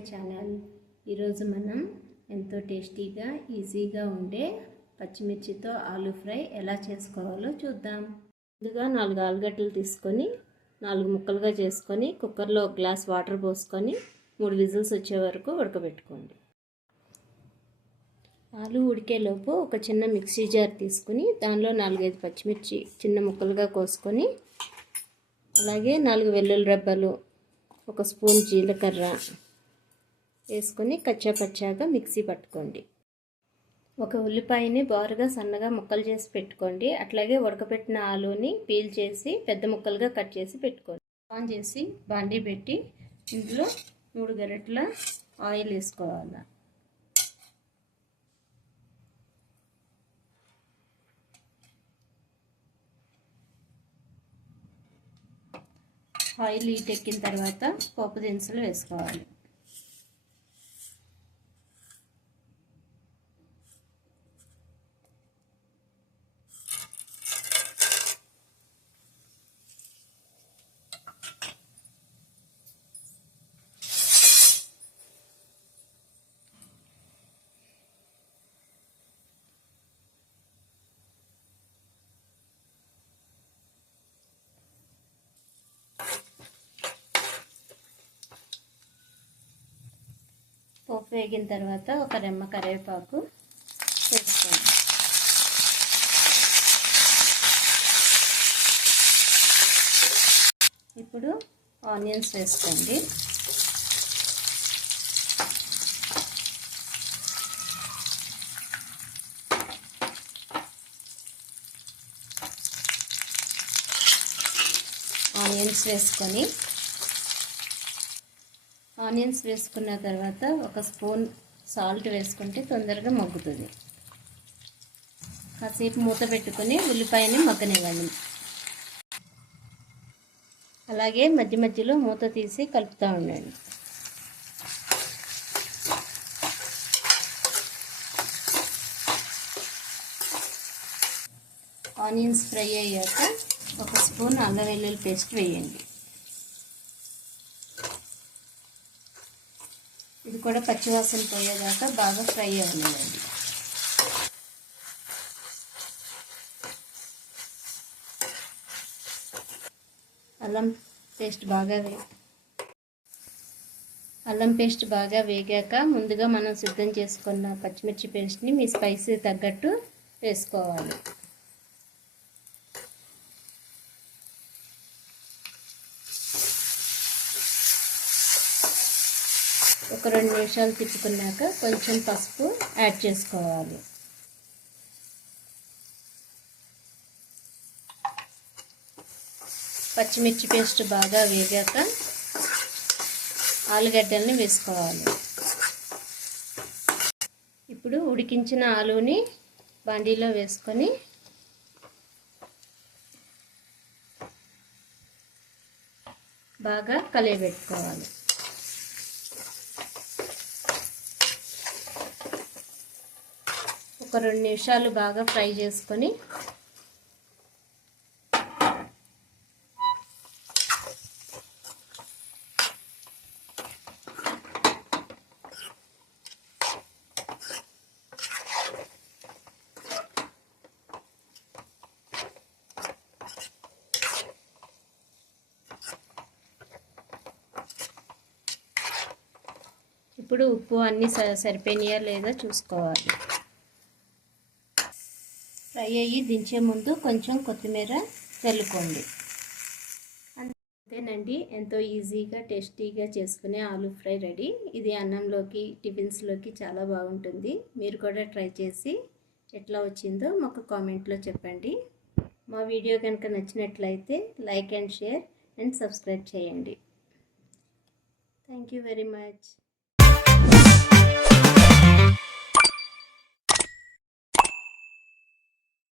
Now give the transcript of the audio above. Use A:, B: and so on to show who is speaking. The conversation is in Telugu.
A: మై ఛానల్ ఈరోజు మనం ఎంతో టేస్టీగా ఈజీగా ఉండే పచ్చిమిర్చితో ఆలూ ఫ్రై ఎలా చేసుకోవాలో చూద్దాం. ముందుగా నాలుగు ఆలుగడ్డలు తీసుకొని నాలుగు ముక్కలుగా చేసుకొని కుక్కర్లో ఒక గ్లాస్ వాటర్ పోసుకొని మూడు విజిల్స్ వచ్చే వరకు ఉడకబెట్టుకోండి. ఆలు ఉడికేలోపు ఒక చిన్న మిక్సీ జార్ తీసుకుని దానిలో నాలుగైదు పచ్చిమిర్చి చిన్న ముక్కలుగా కోసుకొని అలాగే నాలుగు వెల్లుల్లి రెబ్బలు ఒక స్పూన్ జీలకర్ర వేసుకొని కచ్చాపచ్చాగా మిక్సీ పట్టుకోండి. ఒక ఉల్లిపాయని బారుగా సన్నగా ముక్కలు చేసి పెట్టుకోండి. అట్లాగే ఉడకపెట్టిన ఆలుని పీల్ చేసి పెద్ద ముక్కలుగా కట్ చేసి పెట్టుకోండి. ఆన్ చేసి బాండీ పెట్టి ఇందులో మూడు గరెట్ల ఆయిల్ వేసుకోవాలి. ఆయిల్ హీట్ ఎక్కిన తర్వాత పప్పు దినుసులు వేసుకోవాలి. వేగిన తర్వాత ఒక రెమ్మ కరివేపాకు వేసుకోండి. ఇప్పుడు ఆనియన్స్ వేసుకోండి. ఆనియన్స్ వేసుకొని ఆనియన్స్ వేసుకున్న తర్వాత ఒక స్పూన్ సాల్ట్ వేసుకుంటే తొందరగా మగ్గుతుంది. కాసేపు మూత పెట్టుకొని ఉల్లిపాయని మగ్గనివ్వండి. అలాగే మధ్య మధ్యలో మూత తీసి కలుపుతూ ఉండండి. ఆనియన్స్ ఫ్రై అయ్యాక ఒక స్పూన్ అల్లం వెల్లుల్లి పేస్ట్ వేయండి. ఇది కూడా పచ్చివాసన పోయేదాకా బాగా ఫ్రై అవ్వనివ్వండి అల్లం పేస్ట్ బాగా వే అల్లం పేస్ట్ బాగా వేగాక ముందుగా మనం సిద్ధం చేసుకున్న పచ్చిమిర్చి పేస్ట్ని మీ స్పైసీ తగ్గట్టు వేసుకోవాలి. ఒక రెండు నిమిషాలు తిప్పుకున్నాక కొంచెం పసుపు యాడ్ చేసుకోవాలి. పచ్చిమిర్చి పేస్ట్ బాగా వేగాక ఆలుగడ్డల్ని వేసుకోవాలి. ఇప్పుడు ఉడికించిన ఆలుని బండిలో వేసుకొని బాగా కలియబెట్టుకోవాలి. ఒక రెండు నిమిషాలు బాగా ఫ్రై చేసుకొని ఇప్పుడు ఉప్పు అన్నీ సరిపోయినాయా లేదా చూసుకోవాలి. ఫ్రై అయ్యి దించే ముందు కొంచెం కొత్తిమీర చల్లుకోండి. అంతేనండి ఎంతో ఈజీగా టేస్టీగా చేసుకునే ఆలూ ఫ్రై రెడీ. ఇది అన్నంలోకి టిఫిన్స్లోకి చాలా బాగుంటుంది. మీరు కూడా ట్రై చేసి ఎట్లా వచ్చిందో మాకు కామెంట్లో చెప్పండి. మా వీడియో కనుక నచ్చినట్లయితే like and share and subscribe చేయండి. Thank you very much.